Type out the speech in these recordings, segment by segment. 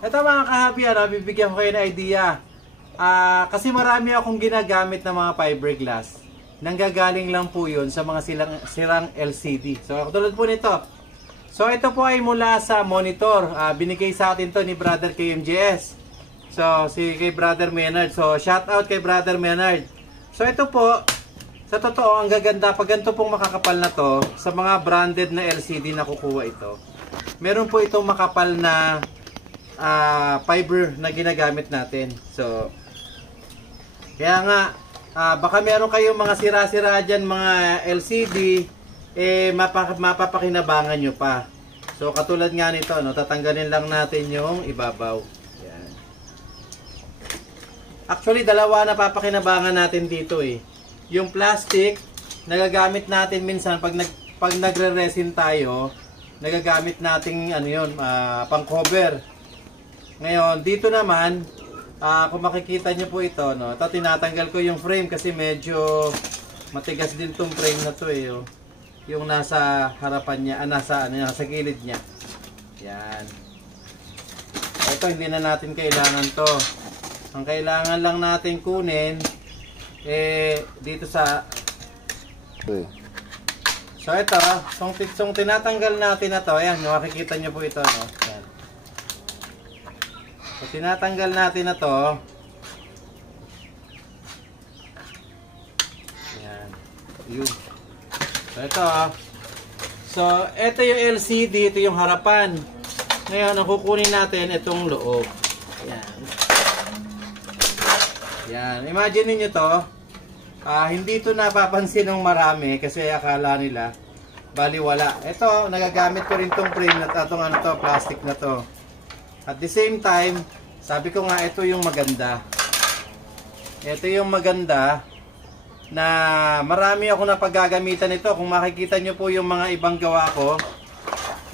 Ito mga kahabi, bibigyan ko kayo ng idea. Kasi marami akong ginagamit na mga fiberglass. Nanggagaling lang po yun sa mga sirang LCD. So, katulad po nito. So, ito po ay mula sa monitor. Binigay sa atin to ni Brother KMJS. So, kay Brother Menard. So, shout out kay Brother Menard. So, ito po, sa totoo, ang gaganda. Pag ganito pong makakapal na to, sa mga branded na LCD na kukuha ito, meron po itong makapal na fiber na ginagamit natin. So, kaya nga, baka meron kayong mga sira-sira dyan, mga LCD, mapapakinabangan nyo pa. So, katulad nga nito, no, tatanggalin lang natin yung ibabaw. Yan. Actually, dalawa na papakinabangan natin dito eh. Yung plastic, nagagamit natin minsan pag nagre-resin tayo, nagagamit natin ano yun, pang cover. Ngayon, dito naman, kung makikita nyo po ito, no, ito tinatanggal ko yung frame kasi medyo matigas din tong frame na to eh. Oh. Yung nasa harapan niya, nasa gilid niya. Yan. Ito, hindi na natin kailangan to. Ang kailangan lang natin kunin, dito sa... So ito, kung tinatanggal natin na to, ayan, makikita nyo po ito, no? Yan. So, tinatanggal natin na to. Ayan. Yun. So, ito. So, ito yung LCD. Ito yung harapan. Ngayon, ang kukunin natin itong loob. Ayan. Ayan. Imagine niyo to. Hindi ito napapansin ng marami kasi akala nila baliwala. Ito, nagagamit ko rin tong frame na itong ano to, plastic na to. At the same time, sabi ko nga, ito yung maganda. Ito yung maganda na marami ako na paggagamitan ito. Kung makikita nyo po yung mga ibang gawa ko,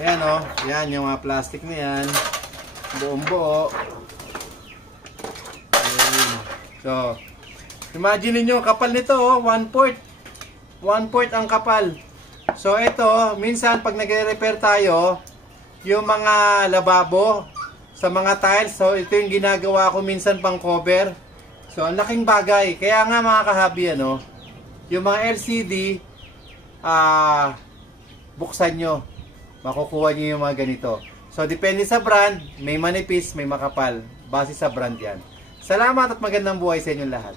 ayan o, yan yung mga plastic na yan. Buong buo. Ayan. So, imagine niyo kapal nito oh, 1/4. 1/4 ang kapal. So, ito, minsan pag nagre-repair tayo, yung mga lababo, sa mga tiles, so ito yung ginagawa ko minsan pang cover. So ang laking bagay. Kaya nga mga kahabi, ano, yung mga LCD, buksan nyo. Makukuha nyo yung mga ganito. So depende sa brand, may manipis, may makapal. Base sa brand yan. Salamat at magandang buhay sa inyong lahat.